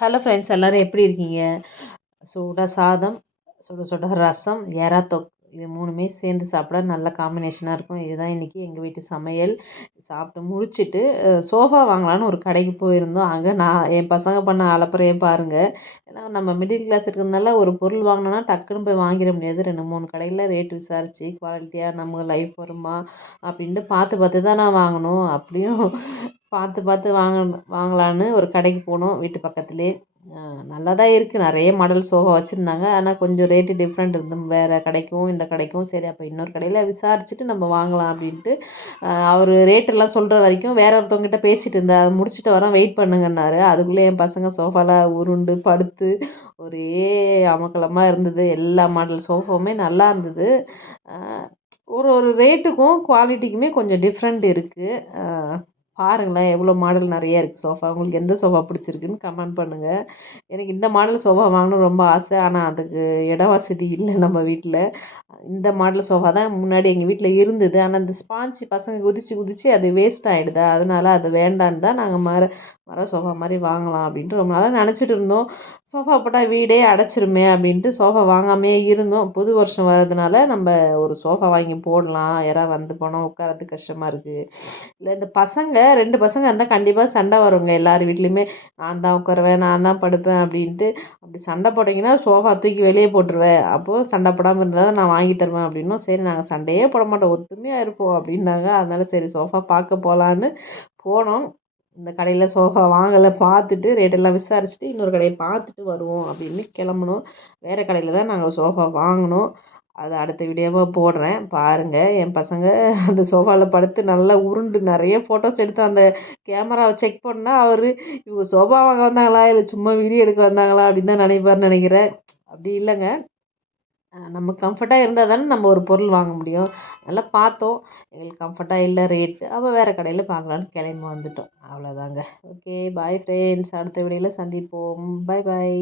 Hello friends எல்லோரும் எப்படி இருக்கீங்க? சூடாக சாதம் சுட சுட ரசம் எறா தொக் இது மூணுமே சேர்ந்து சாப்பிட நல்ல காம்பினேஷனாக இருக்கும். இதுதான் இன்றைக்கி எங்கள் வீட்டு சமையல். சாப்பிட்டு முடிச்சுட்டு சோஃபா வாங்கலான்னு ஒரு கடைக்கு போயிருந்தோம். அங்கே நான் என் பசங்க பண்ண அலப்பறையே பாருங்கள் ஏன்னா நம்ம மிடில் கிளாஸ் இருக்கிறதுனால ஒரு பொருள் வாங்கினோன்னா டக்குன்னு போய் வாங்கிட முடியாது. ரெண்டு மூணு கடையில் ரேட் விசாரித்து குவாலிட்டியாக நம்ம லைஃப் வருமா? அப்படின்ட்டு பார்த்து பார்த்து தான் நான் வாங்கணும். அப்படியும் பார்த்து பார்த்து வாங்க வாங்கலான்னு ஒரு கடைக்கு போனோம் வீட்டு பக்கத்துலேயே நல்லா தான் இருக்குது நிறைய மாடல் சோஃபா வச்சுருந்தாங்க. ஆனால் கொஞ்சம் ரேட்டு டிஃப்ரெண்ட் இருந்து வேறு கடைக்கும் இந்த கடைக்கும். சரி அப்போ இன்னொரு கடையில் விசாரிச்சுட்டு நம்ம வாங்கலாம் அப்படின்ட்டு அவர் ரேட்டெல்லாம் சொல்கிற வரைக்கும் வேற ஒருத்தவங்ககிட்ட பேசிகிட்டு இருந்தார். அதை முடிச்சுட்டு வரோம். வெயிட் பண்ணுங்கன்னாரு. அதுக்குள்ளே என் பசங்க சோஃபாவில் உருண்டு படுத்து ஒரே அமக்கலமாக இருந்தது. எல்லா மாடல் சோஃபாவுமே நல்லா இருந்தது. ஒரு ஒரு ரேட்டுக்கும் குவாலிட்டிக்குமே கொஞ்சம் டிஃப்ரெண்ட் இருக்குது பாருங்களேன் எவ்வளோ மாடல் நிறைய இருக்குது சோஃபா. உங்களுக்கு எந்த சோஃபா பிடிச்சிருக்குன்னு கமெண்ட் பண்ணுங்கள் எனக்கு இந்த மாடல் சோஃபா வாங்கணும் ரொம்ப ஆசை. ஆனால் அதுக்கு இட வசதி இல்லை நம்ம வீட்டில் இந்த மாடல் சோஃபா தான் முன்னாடி எங்கள் வீட்டில் இருந்தது. ஆனால் இந்த ஸ்பாஞ்சு பசங்க குதித்து குதித்து அது வேஸ்ட் ஆகிடுதா அதனால அது வேண்டான்னு தான் நாங்கள் மர மர சோஃபா மாதிரி வாங்கலாம் அப்படின்ட்டு ரொம்ப நாளாக நினச்சிட்டு இருந்தோம். சோஃபா போட்டால் வீடே அடைச்சிருமே அப்படின்ட்டு சோஃபா வாங்காமே இருந்தோம். புது வருஷம் வர்றதுனால நம்ம ஒரு சோஃபா வாங்கி போடலாம். யாராவது வந்து போனால் உட்காரத்துக்கு கஷ்டமாக இருக்குது இல்லை இந்த பசங்க ரெண்டு பசங்க இருந்தால் கண்டிப்பாக சண்டை வருங்க. எல்லார் வீட்லேயுமே நான் தான் உட்காருவேன் நான் தான் படுப்பேன் அப்படின்ட்டு. அப்படி சண்டை போட்டிங்கன்னா சோஃபா தூக்கி வெளியே போட்டுருவேன். அப்போது சண்டை போடாமல் இருந்தால் தான் நான் வாங்கி தருவேன் அப்படின்னும். சரி நாங்கள் சண்டையே போட மாட்டோம். ஒத்துமையாக இருப்போம் அப்படின்னாங்க. அதனால் சரி சோஃபா பார்க்க போகலான்னு போனோம். இந்த கடையில் சோஃபா வாங்கலை பார்த்துட்டு ரேட்டெல்லாம் விசாரிச்சுட்டு இன்னொரு கடையை பார்த்துட்டு வருவோம் அப்படின்னு கிளம்புனோம். வேறு கடையில் தான் நாங்கள் சோஃபா வாங்கினோம். அது அடுத்த வீடியோவாக போடுறேன். பாருங்கள் என் பசங்க அந்த சோஃபாவில் படுத்து நல்லா உருண்டு நிறைய ஃபோட்டோஸ் எடுத்து அந்த கேமராவை செக் பண்ணால் அவர் இவங்க சோஃபா வாங்க வந்தாங்களா? இல்லை சும்மா வீடியோ எடுக்க வந்தாங்களா? அப்படின்னு தான் நினைப்பார்னு நினைக்கிறேன். அப்படி இல்லைங்க. நம்ம கம்ஃபர்ட்டாக இருந்தால் தானே நம்ம ஒரு பொருள் வாங்க முடியும். அதெல்லாம் பார்த்தோம். எங்களுக்கு கம்ஃபர்ட்டாக இல்லை ரேட்டு அப்போ வேறு கடையில் பார்க்கலான்னு கிளம்பி வந்துவிட்டோம் அவ்வளோதாங்க ஓகே பாய் ஃப்ரெண்ட்ஸ் அடுத்த வீடியோவில் சந்திப்போம். பாய் பாய்